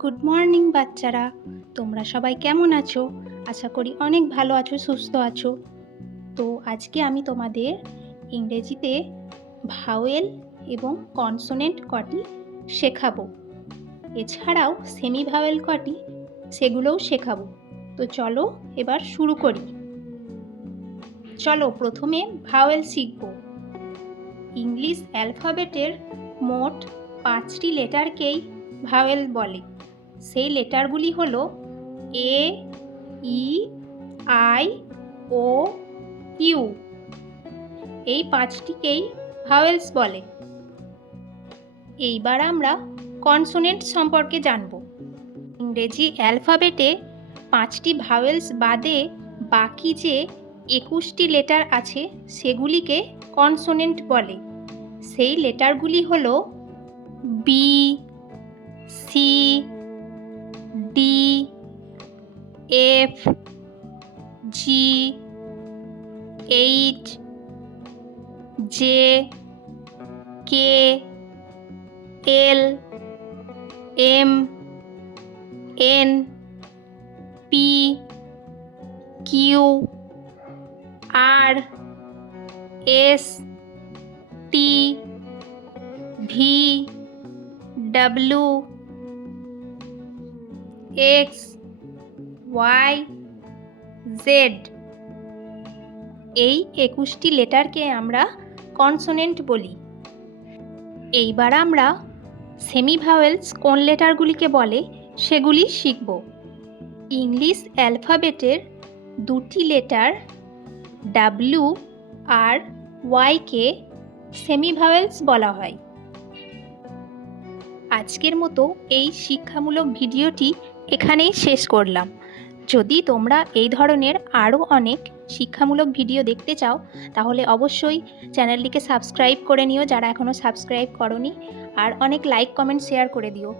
Good morning বাচ্চারা, তোমরা সবাই কেমন আছো? আশা করি অনেক ভালো আছো, সুস্থ আছো। তো আজকে আমি তোমাদের ইংরেজিতে ভাওয়েল এবং কনসোনেন্ট কটি শেখাবো। এছাড়াও সেমি ভাওয়েল কটি, সেগুলোও শেখাবো। তো চলো এবার শুরু করি। চলো প্রথমে ভাওয়েল শিখব। ইংলিশ অ্যালফাবেটের মোট 5টি লেটারকেই ভাওয়েল বলে। সেই লেটারগুলি হলো এ, ই, আই, ও, ইউ। এই 5টিকেই ভাওয়েলস বলে। এইবার আমরা কনসোনেন্ট সম্পর্কে জানব। ইংরেজি অ্যালফাবেটে 5টি ভাওয়েলস বাদে বাকি যে 21টি লেটার আছে সেগুলিকে কনসোনেন্ট বলে। সেই লেটারগুলি হলো B, C, D, F, G, H, J, K, L, M, N, P, Q, R, S, T, V, W, X, Y, Z. এই 21টি লেটারকে আমরা কনসোনেন্ট বলি। এইবার আমরা সেমি ভাওয়েলস কোন লেটারগুলিকে বলে সেগুলি শিখব। ইংলিশ অ্যালফাবেটের 2টি লেটার ডাব্লিউ আর ওয়াইকে সেমি ভাওয়েলস বলা হয়। আজকের মতো এই শিক্ষামূলক ভিডিওটি এখানেই শেষ করলাম। যদি তোমরা এই ধরনের আরও অনেক শিক্ষামূলক ভিডিও দেখতে চাও তাহলে অবশ্যই চ্যানেলটিকে সাবস্ক্রাইব করে নিও যারা এখনও সাবস্ক্রাইব করোনি, আর অনেক লাইক, কমেন্ট, শেয়ার করে দিও।